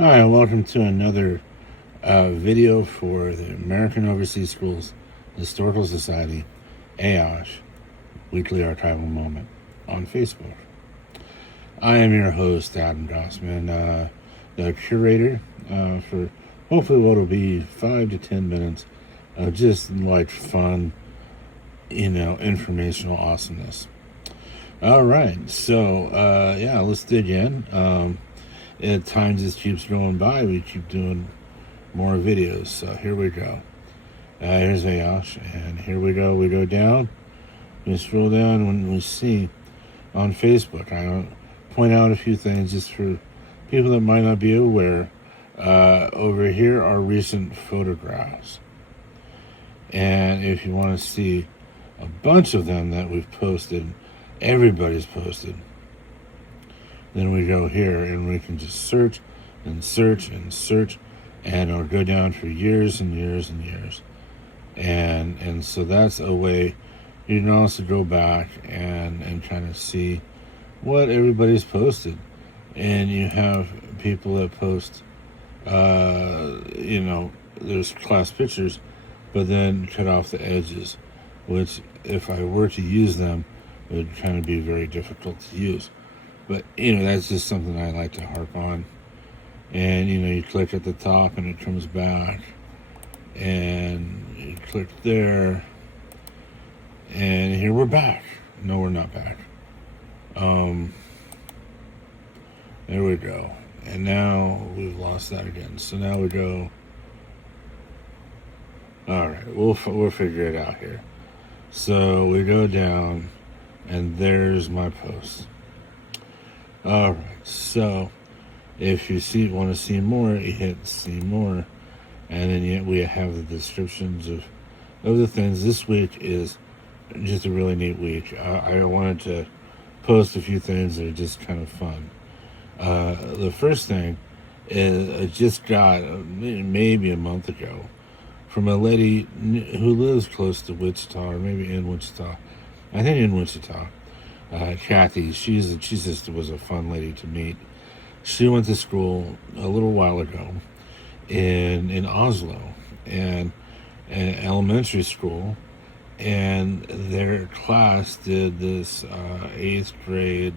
Hi, welcome to another video for the American Overseas Schools Historical Society, AOSH, Weekly Archival Moment on Facebook. I am your host, Adam Gossman, the curator for hopefully what will be 5 to 10 minutes of just like fun, informational awesomeness. All right, so let's dig in. Time just keeps going by. We keep doing more videos. So here we go. Here's Ayosh, and here we go. We go down. We scroll down when we see on Facebook. I point out a few things just for people that might not be aware. Over here are recent photographs, and if you want to see a bunch of them that we've posted, everybody's posted, then we go here and we can just search and search and search, and it'll go down for years and years and years. And so that's a way you can also go back and kind of see what everybody's posted. And you have people that post, there's class pictures, but then cut off the edges, which if I were to use them, it would kind of be very difficult to use. But, that's just something I like to harp on. And, you click at the top and it comes back. And you click there. And here we're back. No, we're not back. There we go. And now we've lost that again. So now we go. All right, we'll figure it out here. So we go down, and there's my post. All right, so if you want to see more, you hit see more, and then we have the descriptions of the things. This week is just a really neat week. I wanted to post a few things that are just kind of fun. The first thing is I just got maybe a month ago from a lady who lives close to Wichita, or maybe in Wichita. I think in Wichita. Kathy, she just was a fun lady to meet. She went to school a little while ago in Oslo, and an elementary school, and their class did this 8th grade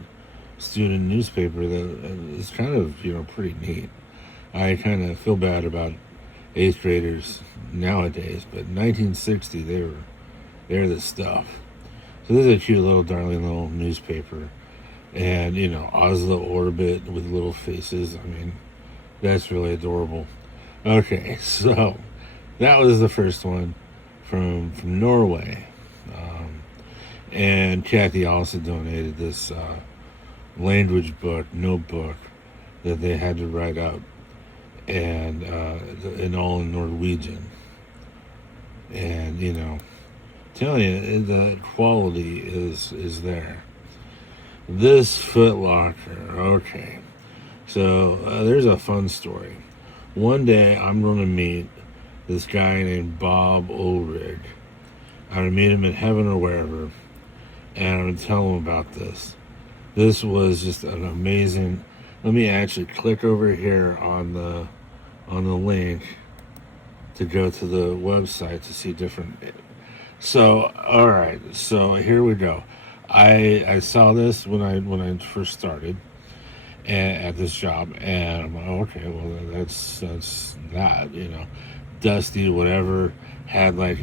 student newspaper that is kind of pretty neat. I kind of feel bad about 8th graders nowadays, but 1960 they're the stuff. So this is a cute little darling little newspaper, and Oslo orbit with little faces. I mean, that's really adorable. Okay, so that was the first one from Norway, and Kathy also donated this language notebook that they had to write up, and all in Norwegian, and telling you the quality is there. This Foot Locker, okay. So there's a fun story. One day I'm going to meet this guy named Bob Ulrich. I'm going to meet him in heaven or wherever, and I'm going to tell him about this. This was just an amazing. Let me actually click over here on the link to go to the website to see different. So all right, so here we go. I saw this when I first started at this job, and I'm like, oh, okay, well that's that, dusty, whatever, had like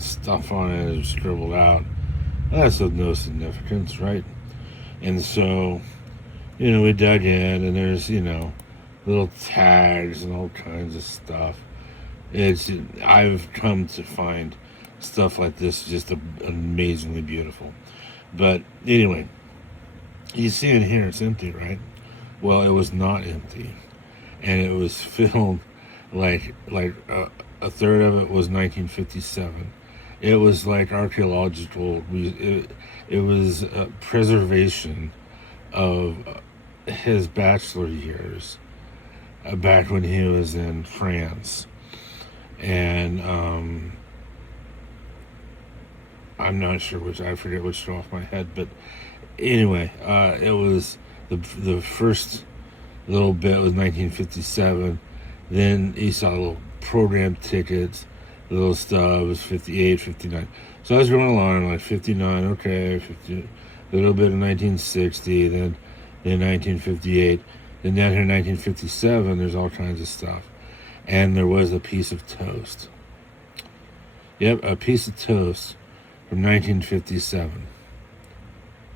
stuff on it scribbled out. That's of no significance, right? And so we dug in, and there's little tags and all kinds of stuff. I've come to find stuff like this just amazingly beautiful. But anyway, you see in here it's empty, right? Well, it was not empty, and it was filled like a third of it was 1957. It was like archaeological. It was preservation of his bachelor years back when he was in France, and I'm not sure which. I forget which off my head, but anyway, it was the first a little bit with 1957. Then you saw little program tickets, little stubs, 58, 59. So I was going along like 59, okay, 50, a little bit of 1960, then 1958. Then down here 1957, there's all kinds of stuff. And there was a piece of toast. Yep, a piece of toast from 1957.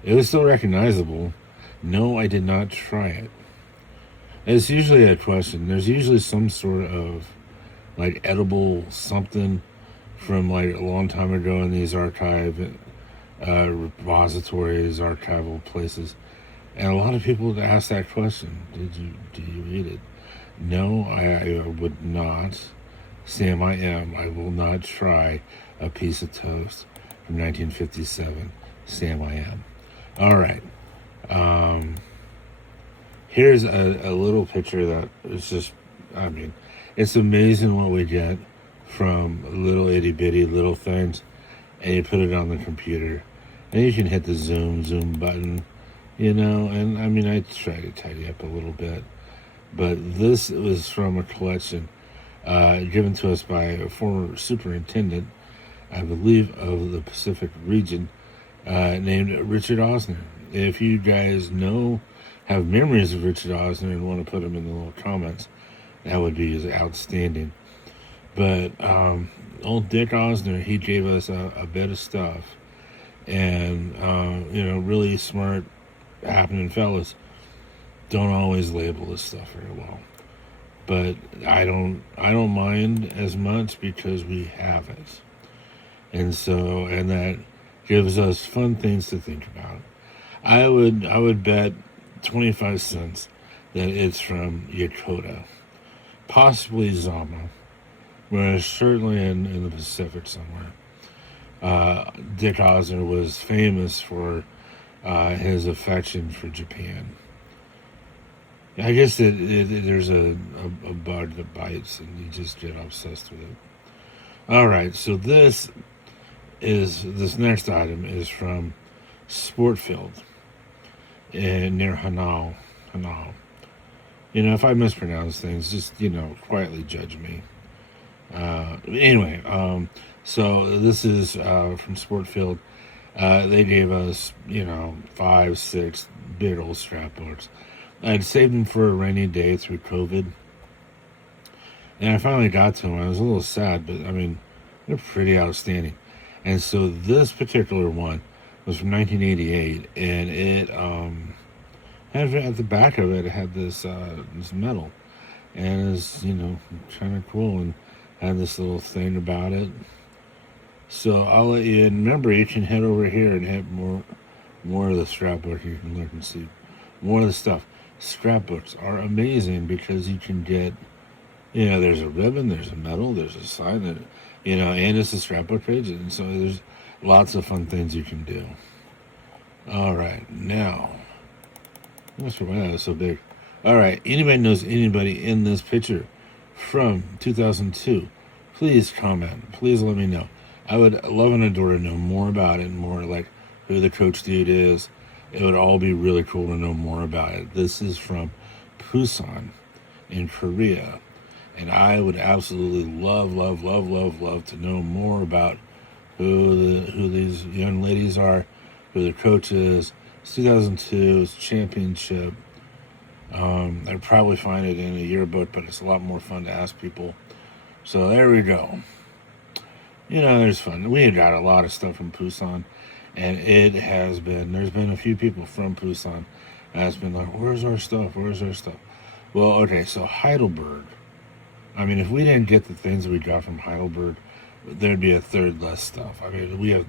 It was still recognizable. No, I did not try it. It's usually a question. There's usually some sort of like edible something from like a long time ago in these archive repositories, archival places. And a lot of people ask that question. Do you eat it? No, I would not. Sam, I am. I will not try a piece of toast from 1957. Sam, I am. All right. Here's a little picture that is just, I mean, it's amazing what we get from little itty bitty little things, and you put it on the computer, and you can hit the zoom button, and I mean, I try to tidy up a little bit, but this was from a collection given to us by a former superintendent, I believe, of the Pacific region, named Richard Osner. If you guys have memories of Richard Osner and want to put them in the little comments, that would be outstanding. But old Dick Osner, he gave us a bit of stuff, and really smart, happening fellas don't always label this stuff very well. But I don't mind as much because we have it, and that gives us fun things to think about. I would bet 25 cents that it's from Yokota, possibly Zama, whereas certainly in the Pacific somewhere. Dick Osner was famous for his affection for Japan. I guess there's a bug that bites, and you just get obsessed with it. All right, so this next item is from Sportfield near Hanau. If I mispronounce things, just quietly judge me. So this is from Sportfield. They gave us 5, 6 big old scrapbooks. I'd saved them for a rainy day through COVID, and I finally got to them. I was a little sad, but I mean, they're pretty outstanding. And so this particular one was from 1988, and it had at the back of it had this metal, and it's kind of cool, and had this little thing about it. So I'll let you in. Remember, you can head over here and hit more of the scrapbook. You can look and see more of the stuff. Scrapbooks are amazing because you can get, there's a ribbon, there's a medal, there's a sign, and it's a scrapbook page, and so there's lots of fun things you can do. All right, now, I'm not sure why that was so big. All right, anybody knows anybody in this picture from 2002? Please comment. Please let me know. I would love and adore to know more about it, more like who the coach dude is. It would all be really cool to know more about it. This is from Busan in Korea. And I would absolutely love to know more about who these young ladies are, who the coach is. It's 2002, it's championship. I'd probably find it in a yearbook, but it's a lot more fun to ask people. So there we go. There's fun. We got a lot of stuff from Busan. And there's been a few people from Busan that's been like, where's our stuff? Well, okay, so Heidelberg. I mean, if we didn't get the things that we got from Heidelberg, there'd be a third less stuff. I mean, we have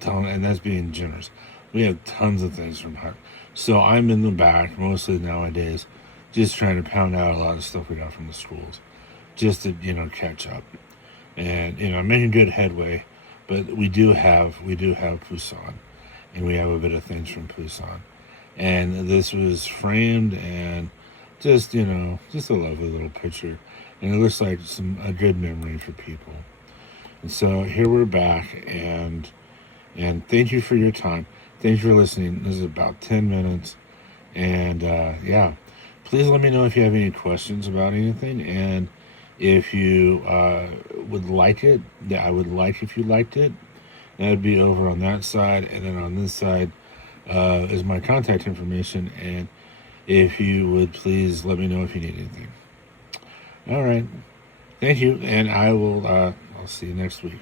tons, and that's being generous. We have tons of things from Heidelberg. So I'm in the back, mostly nowadays, just trying to pound out a lot of stuff we got from the schools, just to, catch up. And, I'm making good headway. But we do have Busan, and we have a bit of things from Busan. And this was framed and just a lovely little picture. And it looks like a good memory for people. And so here we're back, and thank you for your time. Thanks for listening. This is about 10 minutes. And Please let me know if you have any questions about anything, and if you would like it, that I would like if you liked it. That'd be over on that side, and then on this side is my contact information. And if you would please let me know if you need anything. All right, thank you, and I'll see you next week.